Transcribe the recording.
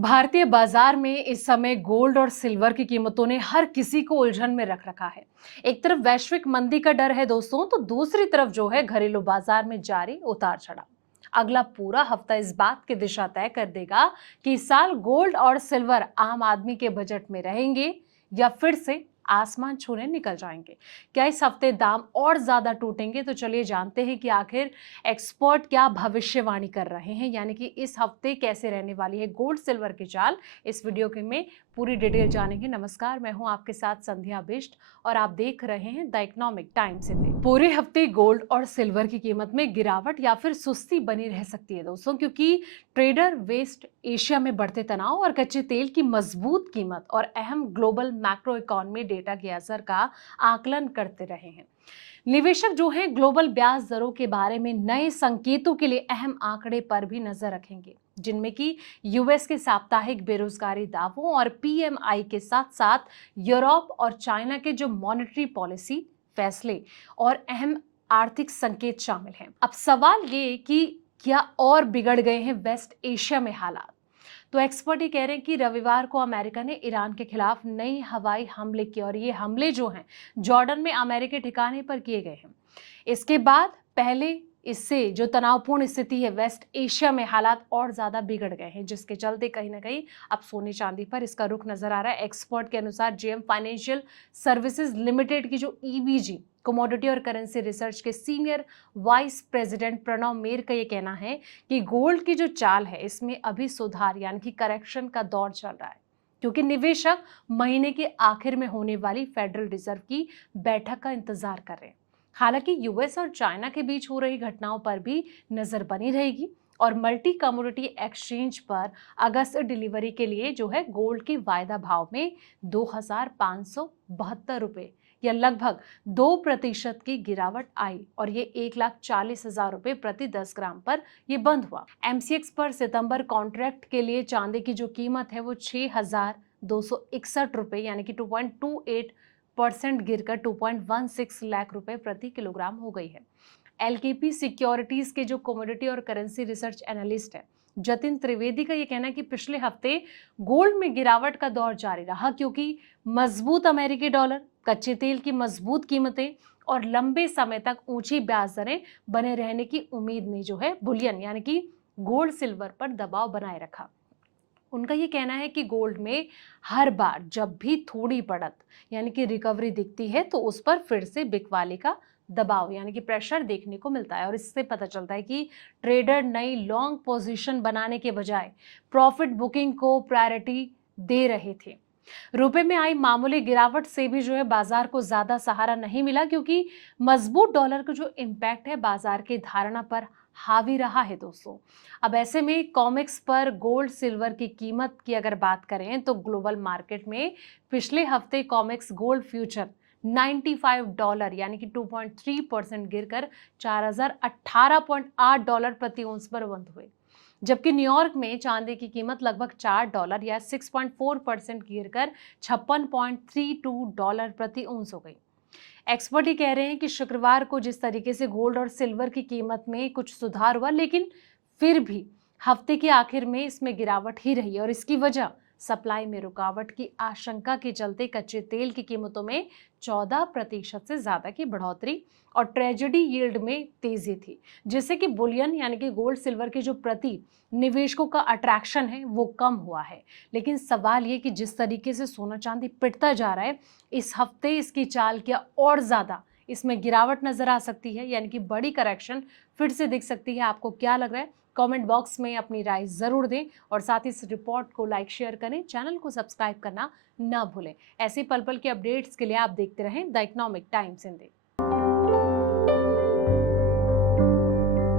भारतीय बाजार में इस समय गोल्ड और सिल्वर की कीमतों ने हर किसी को उलझन में रख रखा है। एक तरफ वैश्विक मंदी का डर है दोस्तों, तो दूसरी तरफ जो है घरेलू बाजार में जारी उतार चढ़ाव। अगला पूरा हफ्ता इस बात की दिशा तय कर देगा कि इस साल गोल्ड और सिल्वर आम आदमी के बजट में रहेंगे या फिर से आसमान छूने निकल जाएंगे। क्या इस हफ्ते दाम और ज्यादा टूटेंगे? तो चलिए जानते हैं कि आखिर एक्सपर्ट क्या भविष्यवाणी कर रहे हैं, यानी कि इस हफ्ते कैसे रहने वाली है गोल्ड सिल्वर की चाल। इस वीडियो के में पूरी डिटेल जानेंगे। नमस्कार, मैं हूं आपके साथ संध्या बिष्ट और आप देख रहे हैं द इकोनॉमिक टाइम्स हिंदी। पूरे हफ्ते गोल्ड और सिल्वर की कीमत में गिरावट या फिर सुस्ती बनी रह सकती है दोस्तों, क्योंकि ट्रेडर वेस्ट एशिया में बढ़ते तनाव और कच्चे तेल की मजबूत कीमत और अहम ग्लोबल मैक्रो इकोनॉमी डेटा के असर का आकलन करते रहे हैं। निवेशक जो हैं ग्लोबल ब्याज दरों के बारे में नए संकेतों के लिए अहम आंकड़े पर भी नजर रखेंगे, जिनमें कि यूएस के साप्ताहिक बेरोजगारी दावों और पीएमआई के साथ साथ यूरोप और चाइना के जो मॉनेटरी पॉलिसी फैसले और अहम आर्थिक संकेत शामिल हैं। अब सवाल ये कि क्या और बिगड़ गए हैं वेस्ट एशिया में हालात? तो एक्सपर्ट ये कह रहे हैं कि रविवार को अमेरिका ने ईरान के खिलाफ नई हवाई हमले किए और ये हमले जो हैं जॉर्डन में अमेरिकी ठिकाने पर किए गए हैं। इसके बाद पहले इससे जो तनावपूर्ण स्थिति है वेस्ट एशिया में हालात और ज्यादा बिगड़ गए हैं, जिसके चलते कहीं ना कहीं अब सोने चांदी पर इसका रुख नजर आ रहा है। एक्सपर्ट के अनुसार जेएम फाइनेंशियल सर्विसेज लिमिटेड की जो ईबीजी कमोडिटी और करेंसी रिसर्च के सीनियर वाइस प्रेसिडेंट प्रणव मेर का ये कहना है कि गोल्ड की जो चाल है इसमें अभी सुधार यानी कि करेक्शन का दौर चल रहा है, क्योंकि निवेशक महीने के आखिर में होने वाली फेडरल रिजर्व की बैठक का इंतजार कर रहे हैं। हालांकि यूएस और चाइना के बीच हो रही घटनाओं पर भी नजर बनी रहेगी और मल्टी कमोडिटी एक्सचेंज पर अगस्त डिलीवरी के लिए जो है गोल्ड के वायदा भाव में 2,572 रुपए या लगभग 2% की गिरावट आई और ये 1,40,000 रुपए प्रति 10 ग्राम पर ये बंद हुआ। एमसीएक्स पर सितंबर कॉन्ट्रैक्ट के लिए चांदी की जो कीमत है वो 6,261 रुपए यानी कि 2.28% गिरकर 2.16 लाख रुपए प्रति किलोग्राम हो गई है। एलकेपी सिक्योरिटीज के जो कमोडिटी और करेंसी रिसर्च एनालिस्ट है जतिन त्रिवेदी का ये कहना है कि पिछले हफ्ते गोल्ड में गिरावट का दौर जारी रहा, क्योंकि मजबूत अमेरिकी डॉलर, कच्चे तेल की मजबूत कीमतें और लंबे समय तक ऊंची ब्याज दरें बने रहने की उम्मीद ने जो है बुलियन यानी कि गोल्ड सिल्वर पर दबाव बनाए रखा। उनका ये कहना है कि गोल्ड में हर बार जब भी थोड़ी बढ़त यानी कि रिकवरी दिखती है तो उस पर फिर से बिकवाली का दबाव यानी कि प्रेशर देखने को मिलता है और इससे पता चलता है कि ट्रेडर नई लॉन्ग पोजीशन बनाने के बजाय प्रॉफिट बुकिंग को प्रायोरिटी दे रहे थे। रुपए में आई मामूली गिरावट से भी जो है बाजार को ज्यादा सहारा नहीं मिला, क्योंकि मजबूत डॉलर का जो इम्पैक्ट है बाजार की धारणा पर हावी रहा है दोस्तों। अब ऐसे में कॉमिक्स पर गोल्ड सिल्वर की कीमत की अगर बात करें तो ग्लोबल मार्केट में पिछले हफ्ते कॉमिक्स गोल्ड फ्यूचर $95 यानी कि 2.3% गिरकर 4,018.8 प्रति औंस पर बंद हुए, जबकि न्यूयॉर्क में चांदी की कीमत लगभग $4 या 6.4% गिरकर $56.32 प्रति औंस हो गई। एक्सपर्ट ही कह रहे हैं कि शुक्रवार को जिस तरीके से गोल्ड और सिल्वर की कीमत में कुछ सुधार हुआ, लेकिन फिर भी हफ्ते के आखिर में इसमें गिरावट ही रही और इसकी वजह सप्लाई में रुकावट की आशंका के चलते कच्चे तेल की कीमतों में 14% से ज्यादा की बढ़ोतरी और ट्रेजेडी यील्ड में तेजी थी, जिससे कि बुलियन यानी कि गोल्ड सिल्वर के जो प्रति निवेशकों का अट्रैक्शन है वो कम हुआ है। लेकिन सवाल ये कि जिस तरीके से सोना चांदी पिटता जा रहा है, इस हफ्ते इसकी चाल क्या और ज्यादा इसमें गिरावट नजर आ सकती है, यानी कि बड़ी करेक्शन फिर से दिख सकती है? आपको क्या लग रहा है? कमेंट बॉक्स में अपनी राय जरूर दें और साथ ही इस रिपोर्ट को लाइक शेयर करें, चैनल को सब्सक्राइब करना ना भूलें। ऐसे पल पल के अपडेट्स के लिए आप देखते रहें द इकोनॉमिक टाइम्स हिंदी।